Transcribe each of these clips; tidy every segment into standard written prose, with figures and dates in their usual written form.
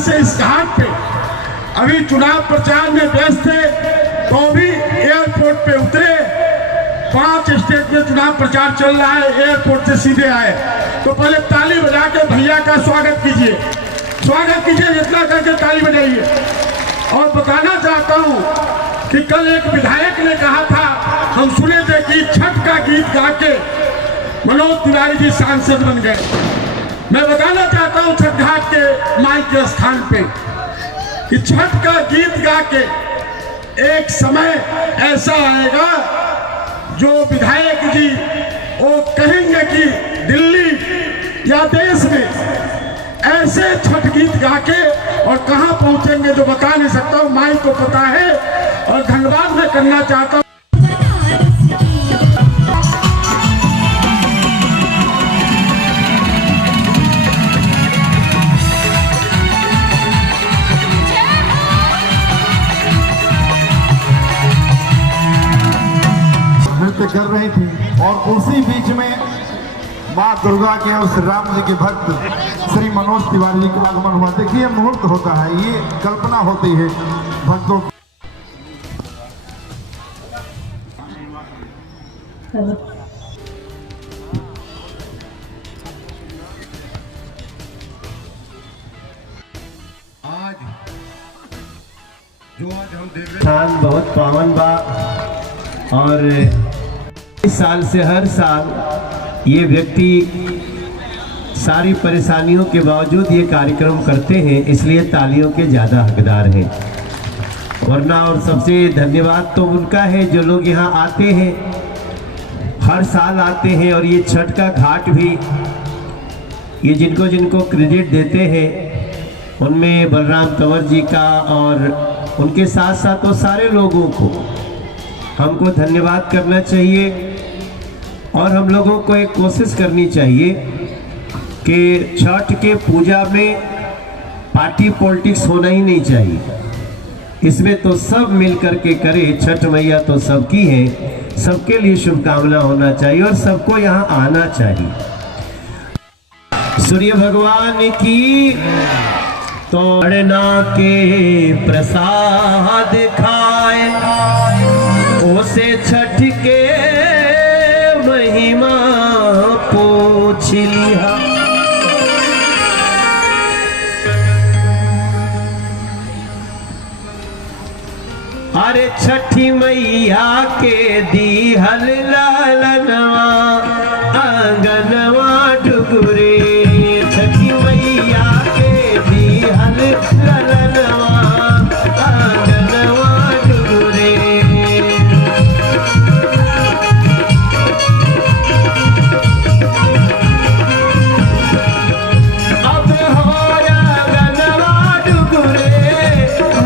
से इस घाट पे अभी चुनाव प्रचार में व्यस्त थे, तो भी एयरपोर्ट पे उतरे। 5 स्टेट में चुनाव प्रचार चल रहा है, एयरपोर्ट से सीधे आए। तो पहले ताली बजा के भैया का स्वागत कीजिए, जितना करके ताली बजाइए। और बताना चाहता हूँ कि कल एक विधायक ने कहा था, हम सुने थे कि छठ का गीत गा के मनोज तिवारी जी सांसद बन गए। मैं बताना चाहता हूँ छठ घाट के माई के स्थान पे कि छठ का गीत गा के एक समय ऐसा आएगा जो विधायक जी वो कहेंगे कि दिल्ली या देश में ऐसे छठ गीत गा के और कहां पहुंचेंगे जो बता नहीं सकता हूं, माई को पता है। और धन्यवाद मैं करना चाहता हूं। नृत्य कर रही थी और उसी बीच में माँ दुर्गा के और श्री राम जी के भक्त श्री मनोज तिवारी जी का आगमन हुआ। देखिए मुहूर्त होता है, ये कल्पना होती है भक्तों की। आज हम देख स्थान बहुत पावन बा और इस साल से हर साल ये व्यक्ति सारी परेशानियों के बावजूद ये कार्यक्रम करते हैं, इसलिए तालियों के ज़्यादा हकदार हैं। वरना और सबसे धन्यवाद तो उनका है जो लोग यहाँ आते हैं, हर साल आते हैं। और ये छठ का घाट भी ये जिनको जिनको क्रेडिट देते हैं उनमें बलराम तंवर जी का और उनके साथ साथ वो सारे लोगों को हमको धन्यवाद करना चाहिए। और हम लोगों को एक कोशिश करनी चाहिए कि छठ के पूजा में पार्टी पॉलिटिक्स होना ही नहीं चाहिए। इसमें तो सब मिल करके करे, छठ मैया तो सबकी है, सबके लिए शुभकामना होना चाहिए और सबको यहाँ आना चाहिए। सूर्य भगवान की तो अड़ना के प्रसाद खाए, उसे छठ के महिमा पूछ लिया। अरे छठी मैया के दीहल लालनवा आंगनवा डुगरे, छठी मैया के दीहल लालनवा आंगनवा डुगरे। अब हो आंगनवा डुगरे,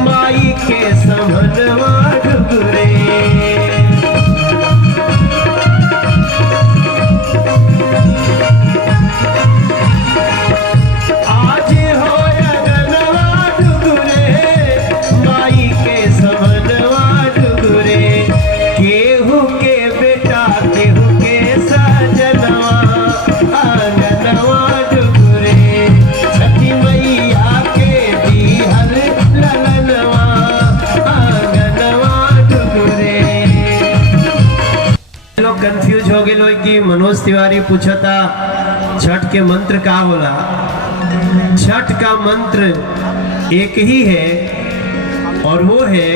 माई के समनवा डुगरे। आज हो आंगनवा डुगरे, माई के समनवा डुगरे। केहू के बेटा केहू के सजनवा आंगनवा डुगरे, छठी मैया के दीहल ललनवा आंगनवा डुगरे। लोग कंफ्यूज हो गए लोग कि मनोज तिवारी पूछा था छठ के मंत्र का होला। छठ का मंत्र एक ही है और वो है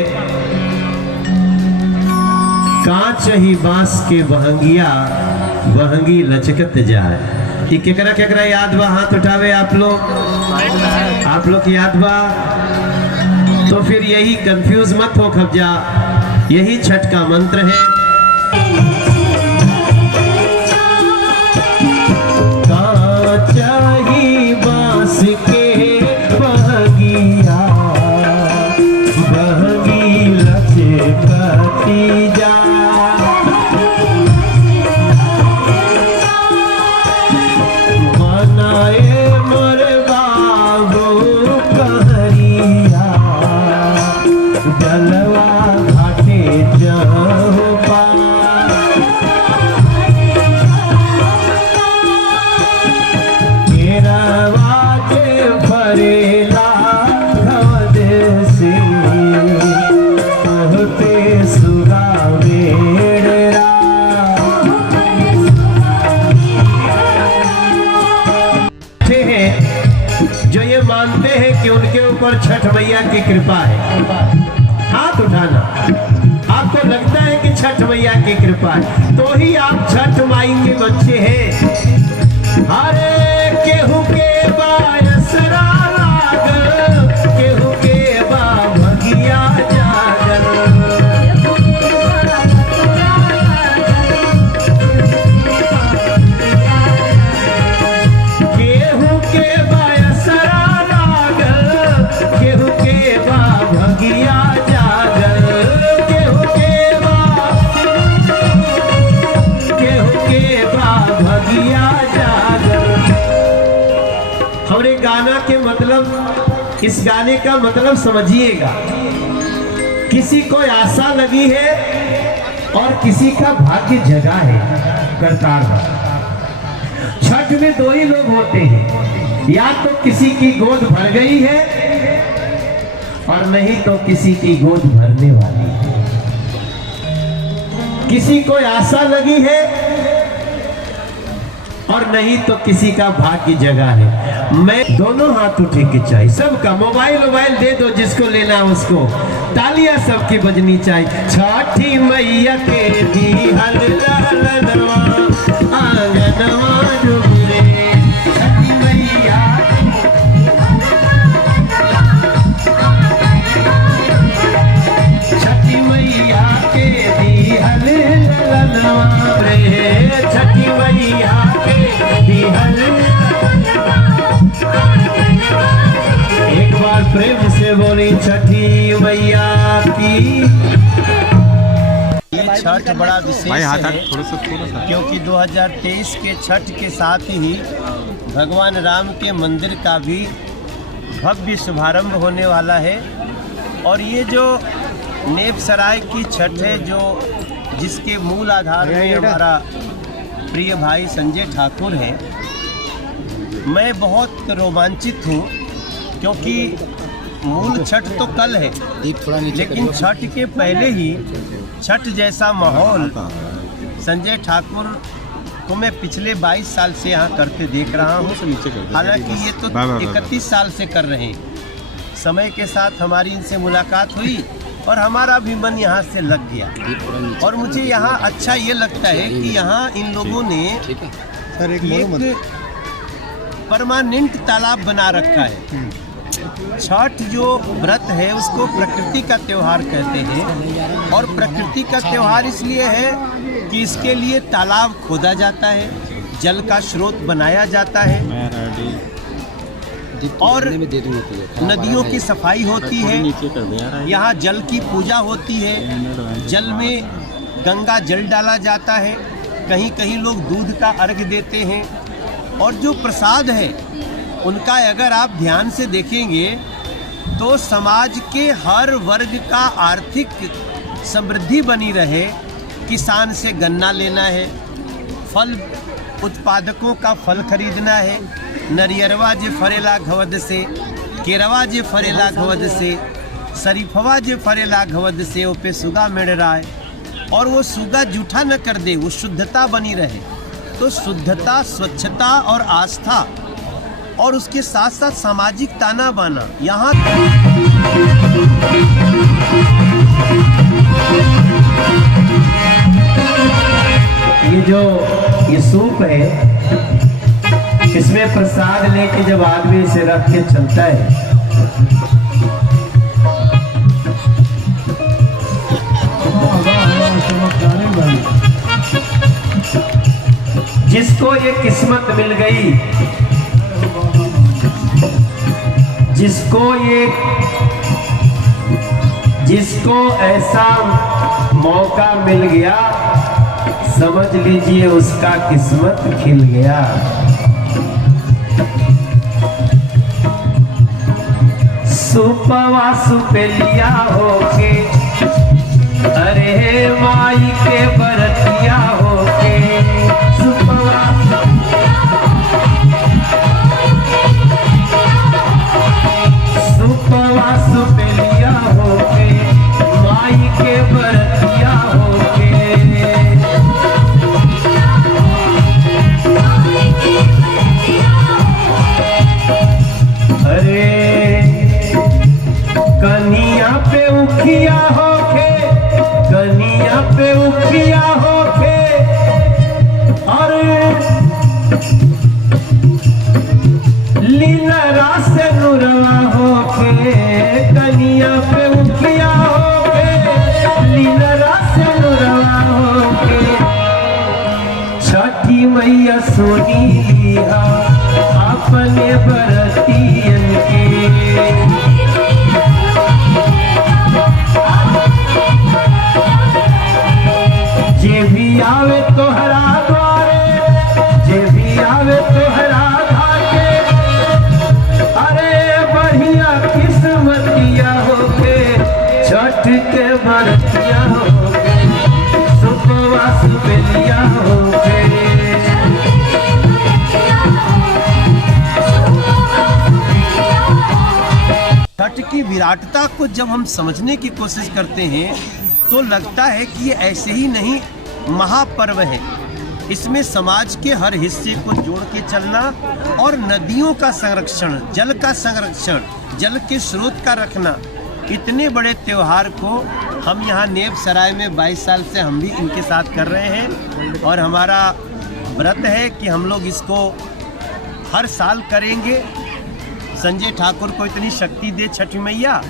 कांच ही बांस के बहंगिया बहंगी लचकत जाए। ये केकरा केकरा याद बा? हाथ उठावे आप लोग की याद बा? तो फिर यही कंफ्यूज मत हो खबजा, यही छठ का मंत्र है। चाही बांस के बहंगिया बहंगी लचकती जा, बनाए मोर बाबू कहरिया, जलवा घाटे जाओ। पर छठ मैया की कृपा है? हाथ उठाना। आपको लगता है कि छठ मैया की कृपा है तो ही आप छठ माई के बच्चे हैं। अरे केहू के बायसरा लागल, केहू के बा भगिया जागल। केहू के बायसरा लागल, केहू के बा भगिया जागल। केहू के बा भगिया जागल। हमरे गाना के मतलब, इस गाने का मतलब समझिएगा। किसी को आशा लगी है और किसी का भाग्य जगा है। करतार छठ में दो ही लोग होते हैं, या तो किसी की गोद भर गई है और नहीं तो किसी की गोद भरने वाली है। किसी को आशा लगी है और नहीं तो किसी का भाग्य जगा है। मैं दोनों हाथ उठे के चाहिए सबका। मोबाइल दे दो जिसको लेना उसको। तालियां सबकी बजनी चाहिए। छठी मैया के दिहल ललनवा आंगनवा डुबरे। छठी मैया छठी मैया के दिहल ललनवा रे। छठी मैया एक बार प्रेम से बोली छठी मैया की। ये छठ बड़ा विशेष है क्योंकि 2023 के छठ के साथ ही भगवान राम के मंदिर का भी भव्य शुभारंभ होने वाला है। और ये जो नेपसराय की छठ है, जो जिसके मूल आधार में हमारा प्रिय भाई संजय ठाकुर हैं, मैं बहुत रोमांचित हूँ क्योंकि मूल छठ तो कल है, लेकिन छठ के पहले ही छठ जैसा माहौल संजय ठाकुर को मैं पिछले 22 साल से यहाँ करते देख रहा हूँ। हालांकि ये तो 31 साल से कर रहे हैं। समय के साथ हमारी इनसे मुलाकात हुई और हमारा भी मन यहाँ से लग गया। और मुझे यहाँ अच्छा ये लगता है कि यहाँ इन लोगों ने एक परमानेंट तालाब बना रखा है। छठ जो व्रत है उसको प्रकृति का त्योहार कहते हैं, और प्रकृति का त्योहार इसलिए है कि इसके लिए तालाब खोदा जाता है, जल का स्रोत बनाया जाता है और नदियों की सफाई होती है। यहाँ जल की पूजा होती है, जल में गंगा जल डाला जाता है, कहीं कहीं लोग दूध का अर्घ देते हैं। और जो प्रसाद है उनका अगर आप ध्यान से देखेंगे तो समाज के हर वर्ग का आर्थिक समृद्धि बनी रहे। किसान से गन्ना लेना है, फल उत्पादकों का फल खरीदना है, नरियरवा जे फरेला घवद से, केरवा जे फरेला घवद से, शरीफवा जे फरेला घवद से वो पे सुगा मेड़ रहा है। और वो सुगा जूठा न कर दे, वो शुद्धता बनी रहे। तो शुद्धता, स्वच्छता और आस्था और उसके साथ साथ सामाजिक ताना बाना यहाँ। ये सूप है, इसमें प्रसाद लेके जब आदमी इसे रख के चलता है जिसको ये किस्मत मिल गई, जिसको ऐसा मौका मिल गया, समझ लीजिए उसका किस्मत खिल गया। सुपवा सुपेलिया होके, अरे माई के बरतिया होके, सुपवा सुपेलिया होके, माई के बरतिया होके। अरे छठी मैया सोनी लिया अपने बरतियन के। जे भी आवे तोहरा द्वारे, जे भी आवे तोहरा घाटे, अरे बढ़िया किस्मतिया होके छठ के बरतिया होके सुबह सुबेलिया होके। छठ की विराटता को जब हम समझने की कोशिश करते हैं तो लगता है कि ये ऐसे ही नहीं महापर्व है। इसमें समाज के हर हिस्से को जोड़ के चलना और नदियों का संरक्षण, जल का संरक्षण, जल के स्रोत का रखना, इतने बड़े त्योहार को हम यहाँ नेब सराय में 22 साल से हम भी इनके साथ कर रहे हैं और हमारा व्रत है कि हम लोग इसको हर साल करेंगे। संजय ठाकुर को इतनी शक्ति दे छठी मैया।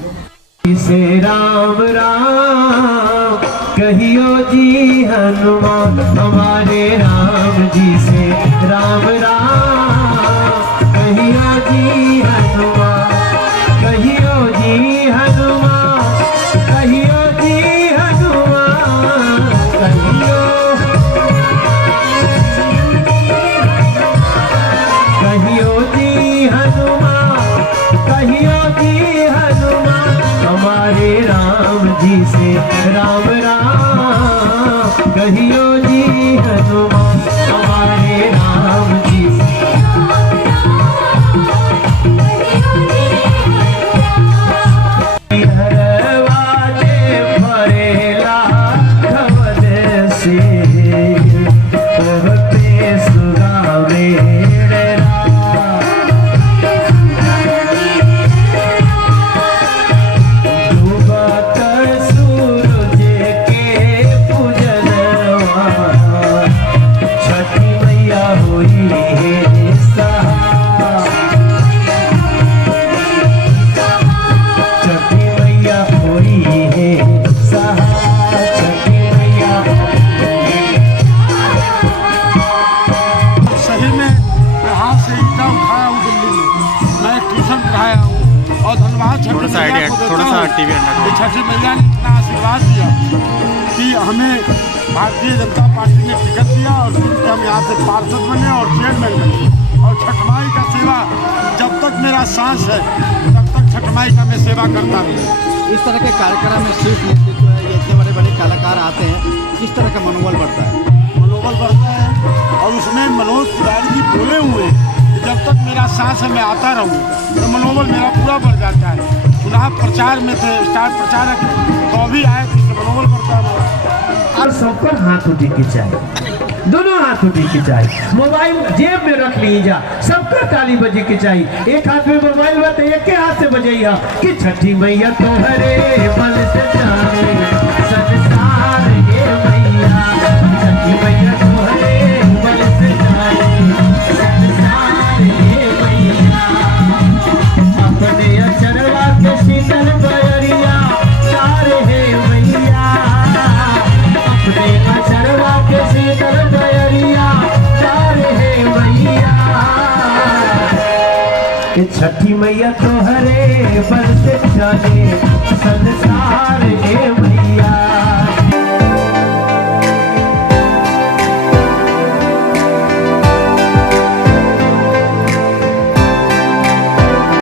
से राम राम कहियो जी हनुमान, हमारे राम जी से राम राम कहियो जी हनुमान, कहियो जी हनुमान, कहियो जी हनुमान, कहियो जी हनुमान, कहियो जी हनुमान, हमारे राम जी से राम राम कहियो जी हनुमान, हमारे राम जी से हरवाले भरेला खबर से होते सुगावे छठी मैया ने इतना आशीर्वाद दिया कि हमें भारतीय जनता पार्टी ने टिकट दिया और फिर हम यहाँ से पार्षद बने और चेयरमैन बने। और छठ माई का सेवा जब तक मेरा सांस है तब तक छठ माई का मैं सेवा करता रहूँ। इस तरह के कार्यक्रम में शीर्ष नेतृत्व है, ये इतने बड़े बड़े कलाकार आते हैं, किस तरह का मनोबल बढ़ता है? मनोबल बढ़ता है और उसमें मनोज तिवारी जी बोले हुए कि जब तक मेरा सांस है मैं आता रहूँ, तो मनोबल मेरा पूरा बढ़ जाता है। चुनाव प्रचार में थे, स्टार प्रचारक तो अभी आए थे, मनोबल बढ़ता है। और सबका हाथ उठी के चाहिए, दोनों हाथ उठी के चाहिए, मोबाइल जेब में रख लीजा, सबका ताली बजे के चाहिए। एक हाथ में मोबाइल बा तो एक के हाथ से बजैया कि छठी मैया तोहरे बल से जाने संसार ये मैया, छठी मैया तोहरे बल से जाने संसार ये मैया। अपने अचरवा के शीतल बयरिया तारे हे मैया, अपने अचरवा के शीतल बयरिया तारे हे मैया। कि छठी मैया तोहरे बल से जाने